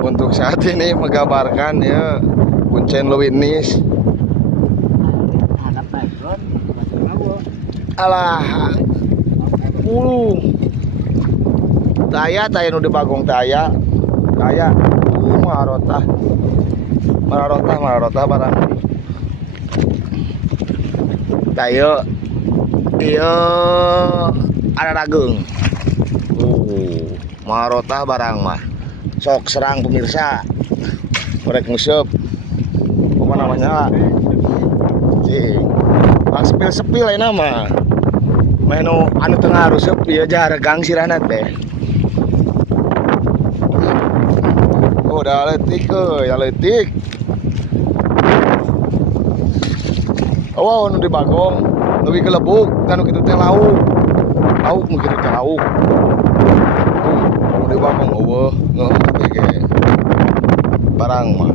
Untuk saat ini menggambarkan ya kuncen Lewinis. Harap background masih mau. Alah, taya nu di bagong taya mararotah barang tayo iya ada dagung mararotah barang mah sok serang pemirsa korek ngusep apa namanya sih pas sepil lain nama menu anu tengah rusep ya jaregang sirana teh. Oh, udah letik ya letik. Oh, nu di bagong lebih ke lebuk kan kitu teh lauk mungkin teh lauk. Nu di bagong eueuh ngeuh ge barang mah.